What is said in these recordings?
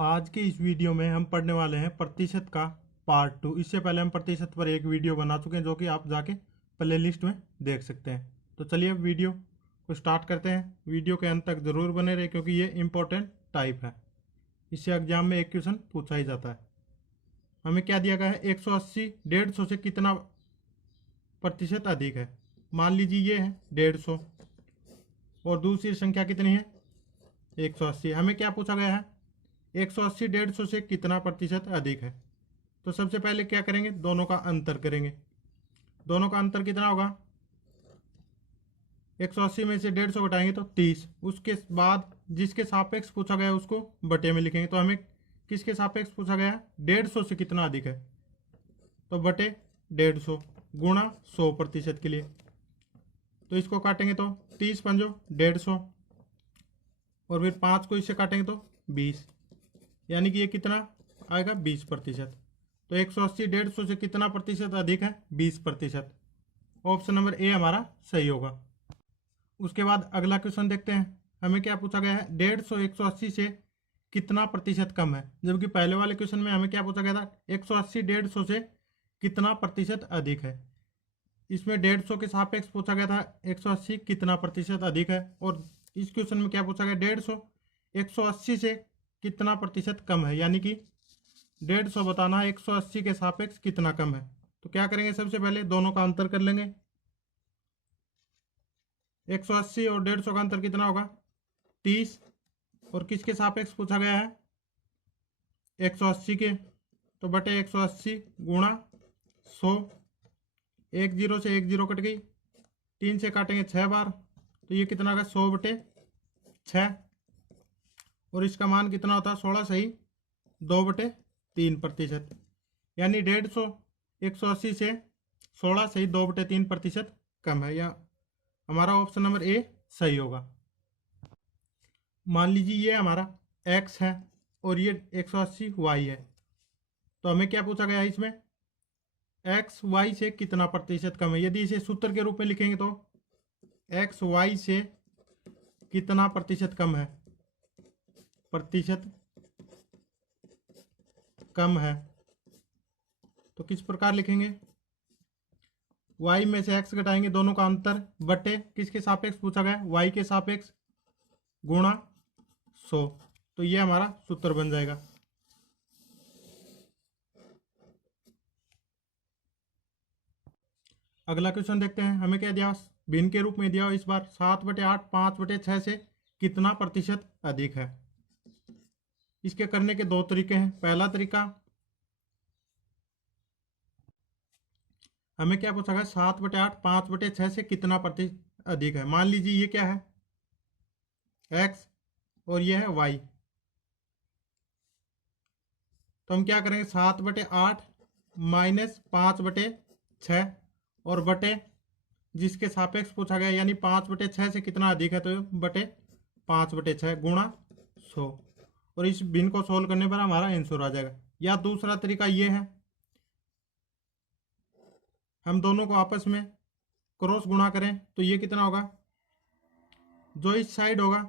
आज की इस वीडियो में हम पढ़ने वाले हैं प्रतिशत का पार्ट 2। इससे पहले हम प्रतिशत पर एक वीडियो बना चुके हैं जो कि आप जाके प्ले लिस्ट में देख सकते हैं। तो चलिए अब वीडियो को स्टार्ट करते हैं। वीडियो के अंत तक जरूर बने रहे क्योंकि ये इंपॉर्टेंट टाइप है। इससे एग्जाम में एक क्वेश्चन पूछा ही जाता है। हमें क्या दिया गया है, 180 150 से कितना प्रतिशत अधिक है। मान लीजिए ये है 150 और दूसरी संख्या कितनी है 180। हमें क्या पूछा गया है, 180 150 से कितना प्रतिशत अधिक है। तो सबसे पहले क्या करेंगे, दोनों का अंतर करेंगे। दोनों का अंतर कितना होगा, 180 में से 150 घटाएंगे तो 30। उसके बाद जिसके सापेक्ष पूछा गया उसको बटे में लिखेंगे। तो हमें किसके सापेक्ष पूछा गया है, 150 से कितना अधिक है, तो बटे 150 गुणा 100% के लिए। तो इसको काटेंगे तो 30 पंजो 150 और फिर 5 को इससे काटेंगे तो 20, यानी कि ये कितना आएगा 20%। तो 180 150 से कितना प्रतिशत अधिक है, 20%। ऑप्शन नंबर ए हमारा सही होगा। उसके बाद अगला क्वेश्चन देखते हैं। हमें क्या पूछा गया है, 150 180 से कितना प्रतिशत कम है। जबकि पहले वाले क्वेश्चन में हमें क्या पूछा गया था, 180 150 से कितना प्रतिशत अधिक है। इसमें 150 के सापेक्ष पूछा गया था 180 कितना प्रतिशत अधिक है। और इस क्वेश्चन में क्या पूछा गया, 150 180 से कितना प्रतिशत कम है, यानी कि 150 बताना 180 के सापेक्ष कितना कम है। तो क्या करेंगे, सबसे पहले दोनों का अंतर कर लेंगे। 180 और 150 का अंतर कितना होगा 30, और किसके सापेक्ष पूछा गया है 180 के, तो बटे 180 गुणा 100। 1 0 से 1 0 कट गई, 3 से काटेंगे 6 बार, तो ये कितना होगा 100 बटे 6। और इसका मान कितना होता है 16 सही 2 बटे 3%, यानी 150 180 से 16 सही 2 बटे 3% कम है। या हमारा ऑप्शन नंबर ए सही होगा। मान लीजिए ये हमारा x है और ये 180 y है। तो हमें क्या पूछा गया है, इसमें x y से कितना प्रतिशत कम है। यदि इसे सूत्र के रूप में लिखेंगे तो x y से कितना प्रतिशत कम है, प्रतिशत कम है, तो किस प्रकार लिखेंगे, y में से x घटाएंगे, दोनों का अंतर बटे किसके सापेक्ष पूछा गया, y के सापेक्ष गुणा 100। तो ये हमारा सूत्र बन जाएगा। अगला क्वेश्चन देखते हैं। हमें क्या दिया, भिन्न के रूप में दिया इस बार 7 बटे 8 5 बटे 6 से कितना प्रतिशत अधिक है। इसके करने के दो तरीके हैं। पहला तरीका, हमें क्या पूछा गया, 7 बटे 8 5 बटे 6 से कितना प्रतिशत अधिक है। मान लीजिए ये क्या है x और ये है y। तो हम क्या करेंगे, 7 बटे 8 माइनस 5 बटे 6 और बटे जिसके सापेक्ष पूछा गया, यानी 5 बटे 6 से कितना अधिक है, तो बटे 5 बटे 6 गुणा 100। और इस भिन्न को सोल्व करने पर हमारा आंसर आ जाएगा। या दूसरा तरीका ये है, हम दोनों को आपस में क्रॉस गुणा करें तो ये कितना होगा, जो इस साइड होगा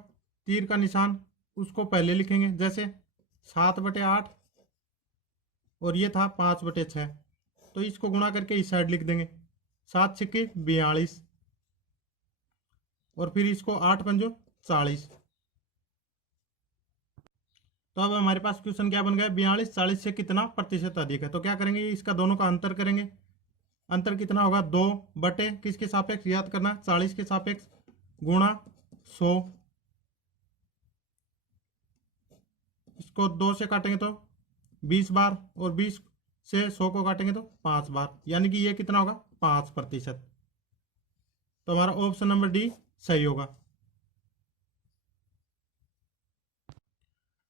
तीर का निशान उसको पहले लिखेंगे। जैसे 7 बटे 8 और ये था 5 बटे 6, तो इसको गुणा करके इस साइड लिख देंगे। 7 छिक्के 42 और फिर इसको 8 पंजो 40। तो अब हमारे पास क्वेश्चन क्या बन गया, 42 40 से कितना प्रतिशत अधिक है। तो क्या करेंगे, इसका दोनों का अंतर करेंगे। अंतर कितना होगा 2 बटे किसके सापेक्ष याद करना, 40 के सापेक्ष गुणा 100। इसको 2 से काटेंगे तो 20 बार और 20 से 100 को काटेंगे तो 5 बार, यानी कि ये कितना होगा 5%। तो हमारा ऑप्शन नंबर डी सही होगा।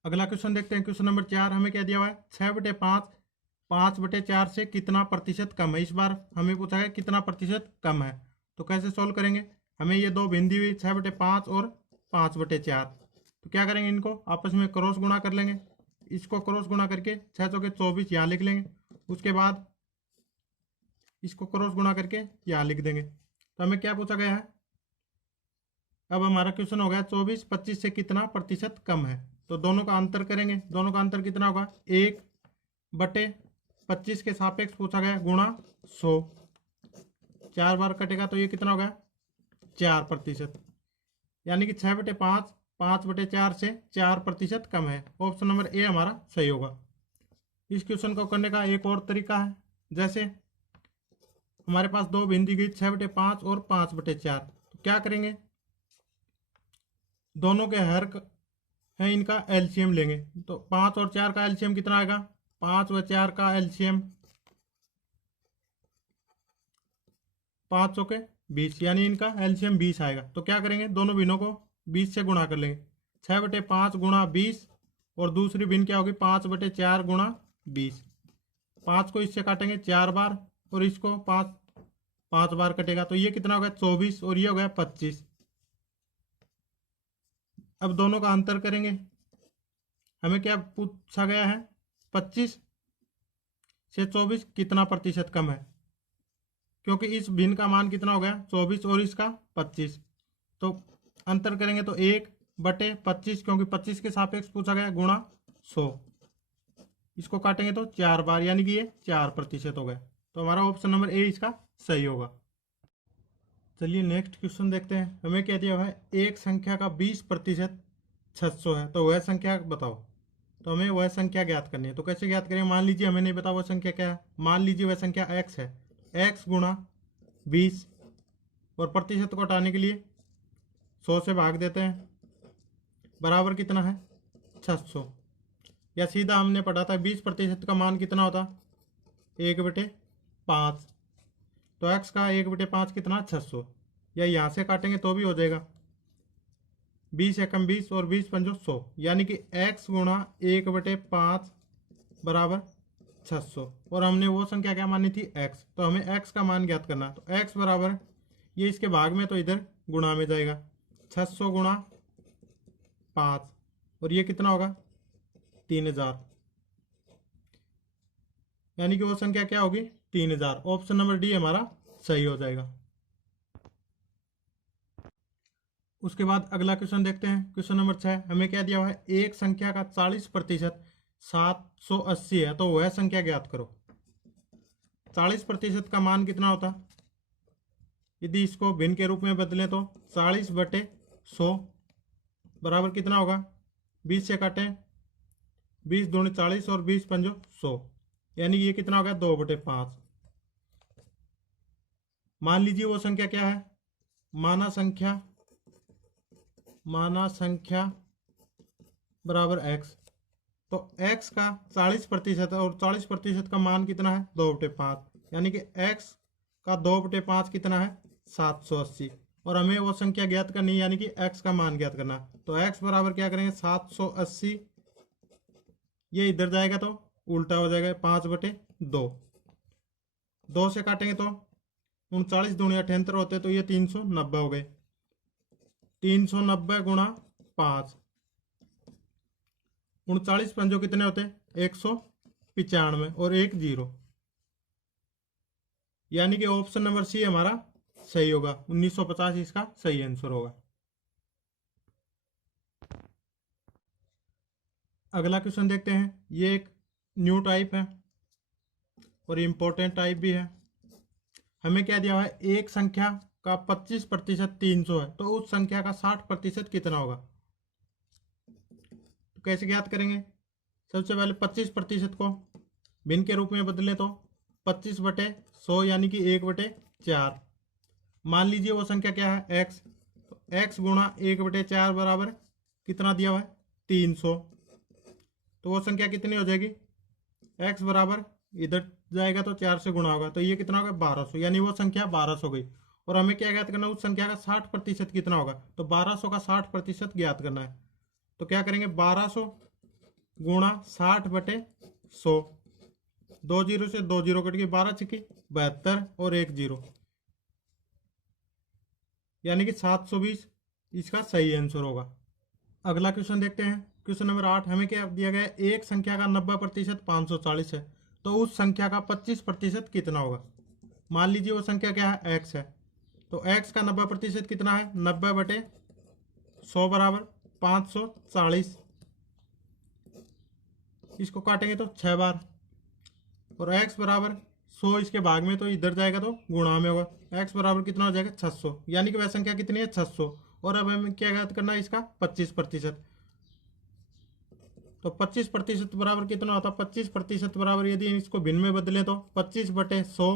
अगला क्वेश्चन देखते हैं। क्वेश्चन नंबर 4 हमें क्या दिया हुआ है, 6 बटे 5 5 बटे 4 से कितना प्रतिशत कम है। इस बार हमें पूछा है कितना प्रतिशत कम है। तो कैसे सोल्व करेंगे, हमें ये दो भिन्न दी हुई 6 बटे 5 और 5 बटे 4। तो क्या करेंगे, इनको आपस में क्रॉस गुणा कर लेंगे। इसको क्रॉस गुणा करके 6 चौके 24 यहाँ लिख लेंगे। उसके बाद इसको क्रॉस गुणा करके यहाँ लिख देंगे। तो हमें क्या पूछा गया है, अब हमारा क्वेश्चन हो गया 24 25 से कितना प्रतिशत कम है। तो दोनों का अंतर करेंगे। दोनों का अंतर कितना होगा? 1/25 के सापेक्ष पूछा गया गुणा 100। 4 बार कटेगा तो ये कितना होगा? 4%। यानी कि 6/5 5/4 से 4% कम है। ऑप्शन नंबर ए हमारा सही होगा। इस क्वेश्चन को करने का एक और तरीका है। जैसे हमारे पास दो भिन्न दी गई 6/5 और 5/4, तो क्या करेंगे? दोनों के हर है इनका एलसीएम लेंगे। तो 5 और 4 का एलसीएम कितना आएगा? 5 व 4 का एलसीएम 5 के 20, यानी इनका एलसीएम 20 आएगा। तो क्या करेंगे? दोनों भिन्नों को 20 से गुणा कर लेंगे। 6/5 गुणा 20 और दूसरी भिन्न क्या होगी? 5/4 गुणा 20। 5 को इससे काटेंगे 4 बार और इसको 5 बार कटेगा, तो ये कितना हो गया? 24 और ये हो गया 25। अब दोनों का अंतर करेंगे। हमें क्या पूछा गया है? 25 से 24 कितना प्रतिशत कम है? क्योंकि इस भिन्न का मान कितना हो गया? 24 और इसका 25। तो अंतर करेंगे तो 1/25, क्योंकि 25 के सापेक्ष पूछा गया, गुणा 100। इसको काटेंगे तो 4 बार, यानी कि ये 4% हो गया। तो हमारा ऑप्शन नंबर ए इसका सही होगा। चलिए नेक्स्ट क्वेश्चन देखते हैं। हमें क्या दिया हुआ है? एक संख्या का 20% 600 है, तो वह संख्या बताओ। तो हमें वह संख्या ज्ञात करनी है। तो कैसे ज्ञात करें? मान लीजिए हमें नहीं पता वह संख्या क्या है। मान लीजिए वह संख्या x है। x गुणा 20 और प्रतिशत को हटाने के लिए 100 से भाग देते हैं, बराबर कितना है? 600। या सीधा हमने पढ़ा था 20% का मान कितना होता? 1/5। तो x का 1/5 कितना? 600। या यहाँ से काटेंगे तो भी हो जाएगा। 20 एकम 20 और 20 पंजो 100, यानी कि x गुणा 1/5 बराबर 600। और हमने वो संख्या क्या मानी थी? x। तो हमें x का मान ज्ञात करना है। तो x बराबर, ये इसके भाग में तो इधर गुणा में जाएगा, 600 गुणा 5 और ये कितना होगा? 3000। यानी कि वो संख्या क्या होगी? 3000। ऑप्शन नंबर डी हमारा सही हो जाएगा। उसके बाद अगला क्वेश्चन देखते हैं। Question number 6। हमें क्या दिया हुआ है? एक संख्या का 40% 780 है, तो वह संख्या ज्ञात करो। 40% का मान कितना होता? यदि इसको भिन्न के रूप में बदलें तो 40/100 बराबर कितना होगा? 20 से काटें, 20 दूनी 40 और 20 पंजो 100, यानी ये कितना होगा? 2/5। मान लीजिए वो संख्या क्या है? माना संख्या बराबर x। तो x का 40% है और 40% का मान कितना है? 2/5, यानी कि x का 2/5 कितना है? 780। और हमें वो संख्या ज्ञात करनी है, यानी कि x का मान ज्ञात करना है। तो x बराबर क्या करेंगे? 780, ये इधर जाएगा तो उल्टा हो जाएगा, 5/2। 2 से काटेंगे तो 39 दूनी 78 होते, तो ये 390 हो गए। 390 गुणा 5, 39 पंजो कितने होते? 195 और 1 0, यानी कि ऑप्शन नंबर सी हमारा सही होगा। 1950 इसका सही आंसर होगा। अगला क्वेश्चन देखते हैं। ये एक न्यू टाइप है और इम्पोर्टेंट टाइप भी है। हमें क्या दिया हुआ है? एक संख्या का 25% 300 है, तो उस संख्या का 60% कितना होगा? तो कैसे ज्ञात करेंगे? सबसे पहले 25% को भिन्न के रूप में बदलें तो 25/100, यानी कि 1/4। मान लीजिए वो संख्या क्या है? x। तो x गुणा 1/4 बराबर कितना दिया हुआ है? 300। तो वो संख्या कितनी हो जाएगी? x बराबर, इधर जाएगा तो 4 से गुणा होगा, तो ये कितना होगा? 1200, यानी वो संख्या 1200 गई। और हमें क्या ज्ञात करना है? उस संख्या का 60% कितना होगा? तो 1200 का 60% ज्ञात करना है। तो क्या करेंगे? 1200 गुणा 60/100, 2 जीरो से 2 जीरो कट गई, 12 छिकी 72 और 1 0, यानी कि 720 इसका सही आंसर होगा। अगला क्वेश्चन देखते हैं। Question number 8। हमें क्या दिया गया है? एक संख्या का 90% 540 है, तो उस संख्या का 25% कितना होगा? मान लीजिए वो संख्या क्या है? x है। तो x का 90% कितना है? 90/100 बराबर 540। इसको काटेंगे तो 6 बार, और x बराबर 100 इसके भाग में तो इधर जाएगा तो गुणा में होगा, x बराबर कितना हो जाएगा 600, यानी कि वह संख्या कितनी है 600। और अब हमें क्या ज्ञात करना है इसका 25%। तो 25% बराबर कितना होता है, 25% बराबर यदि इसको भिन्न में बदले तो 25/100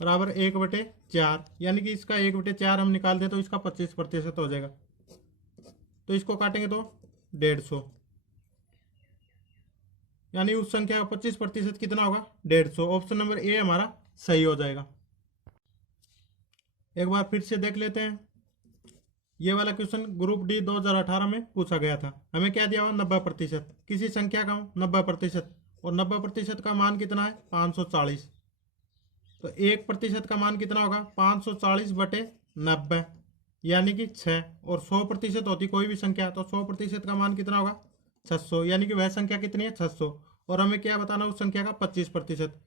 बराबर 1/4, यानी कि इसका 1/4 हम निकाल दें तो इसका 25% हो जाएगा। तो इसको काटेंगे तो 150, यानी उस संख्या का 25% कितना होगा 150। ऑप्शन नंबर ए हमारा सही हो जाएगा। एक बार फिर से देख लेते हैं। ये वाला क्वेश्चन ग्रुप डी 2018 में पूछा गया था। हमें क्या दिया हुआ 90%, किसी संख्या का 90%, और 90% का मान कितना है 540। तो 1% का मान कितना होगा 540/90, यानी कि 6। और 100% होती कोई भी संख्या, तो 100% का मान कितना होगा 600, यानी कि वह संख्या कितनी है 600। और हमें क्या बताना उस संख्या का 25%।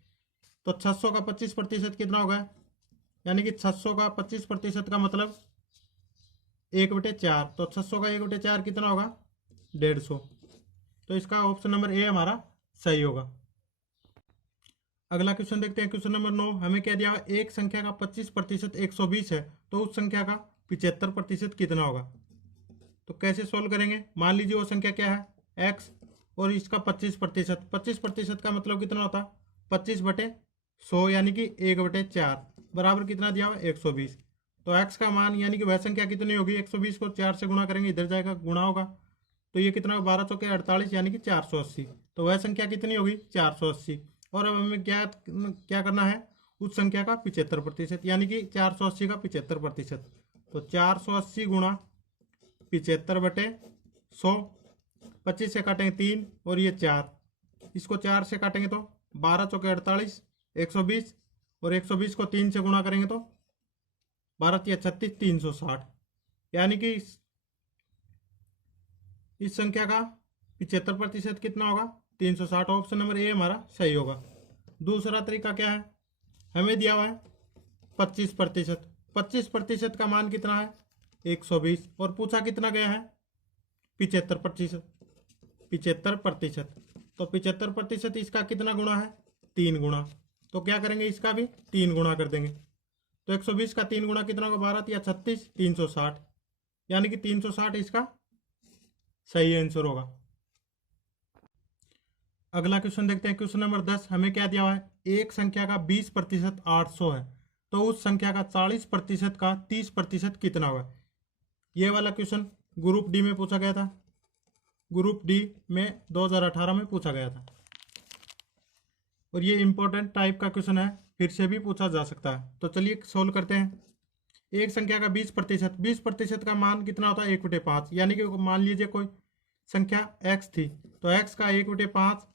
तो 600 का 25% कितना होगा, यानी कि 600 का 25% का मतलब 1/4। तो 600 का 1/4 कितना होगा 150। तो इसका ऑप्शन नंबर ए हमारा सही होगा। अगला क्वेश्चन देखते हैं, क्वेश्चन नंबर 9। हमें क्या दिया हुआ, एक संख्या का 25% 120 है, तो उस संख्या का 75% कितना होगा। तो कैसे सोल्व करेंगे, मान लीजिए वो संख्या क्या है x, और इसका 25%। 25% का मतलब कितना होता 25/100, यानी कि 1/4 बराबर कितना दिया हुआ 120। तो x का मान यानी कि वह संख्या कितनी होगी, 120 को 4 से गुणा करेंगे, इधर जाएगा गुणा होगा, तो ये कितना 12 चौके 48, यानी कि 480। तो वह संख्या कितनी होगी 480। और अब हमें क्या करना है उस संख्या का 75%, यानी कि 480 का 75%। तो 480 गुणा 75/100, 25 से काटेंगे 3 और ये 4, इसको 4 से काटेंगे तो 12 चौके 48, 120, और 120 को 3 से गुणा करेंगे तो 12 या 36, 360, यानी कि इस संख्या का 75% कितना होगा 360। ऑप्शन नंबर ए हमारा सही होगा। दूसरा तरीका क्या है, हमें दिया हुआ है 25%। 25% का मान कितना है 120, और पूछा कितना गया है 75%। 75%, तो 75% इसका कितना गुणा है 3 गुणा। तो क्या करेंगे इसका भी 3 गुणा कर देंगे। तो 120 का 3 गुणा कितना होगा 12 या 36, 360, यानी कि 360 इसका सही आंसर होगा। अगला क्वेश्चन देखते हैं, क्वेश्चन नंबर 10। हमें क्या दिया हुआ है, एक संख्या का 20% 800 है, तो उस संख्या का 40% का 30% कितना होगा। ये वाला क्वेश्चन ग्रुप डी में पूछा गया था, ग्रुप डी में 2018 में पूछा गया था, और ये इंपॉर्टेंट टाइप का क्वेश्चन है, फिर से भी पूछा जा सकता है। तो चलिए सोल्व करते हैं। एक संख्या का 20%, 20% का मान कितना होता है 1/5, यानी कि मान लीजिए कोई संख्या x थी, तो x का 1/5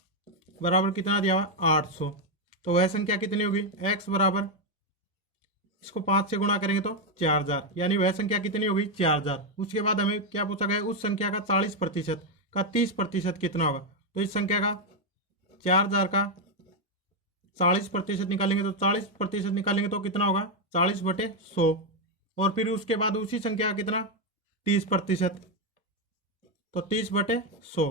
बराबर कितना दिया हुआ 800। तो वह संख्या कितनी होगी, x बराबर इसको 5 से गुणा करेंगे तो 4000, यानी वह संख्या कितनी होगी 4000। उसके बाद हमें क्या पूछा गया, उस संख्या का 40% का 30% कितना होगा। तो इस संख्या का 4000 का 40% निकालेंगे, तो 40% निकालेंगे तो कितना होगा 40/100, और फिर उसके बाद उसी संख्या का कितना 30%, तो 30/100।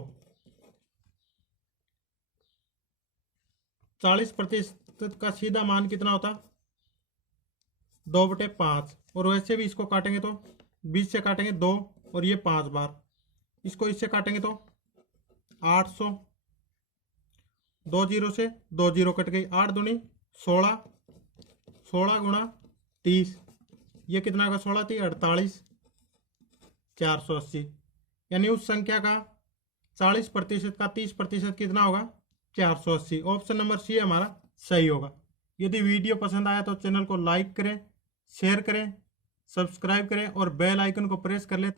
40% का सीधा मान कितना होता 2/5, और वैसे भी इसको काटेंगे तो 20 से काटेंगे 2, और ये 5 बार, इसको इससे काटेंगे तो 800, 2 जीरो से 2 जीरो कट गई, 8 दूनी 16, 16 गुणा 30, ये कितना का 16 थी 48, 480, यानी उस संख्या का 40% का 30% कितना होगा 480। ऑप्शन नंबर सी हमारा सही होगा। यदि वीडियो पसंद आया तो चैनल को लाइक करें, शेयर करें, सब्सक्राइब करें और बेल आइकन को प्रेस कर लें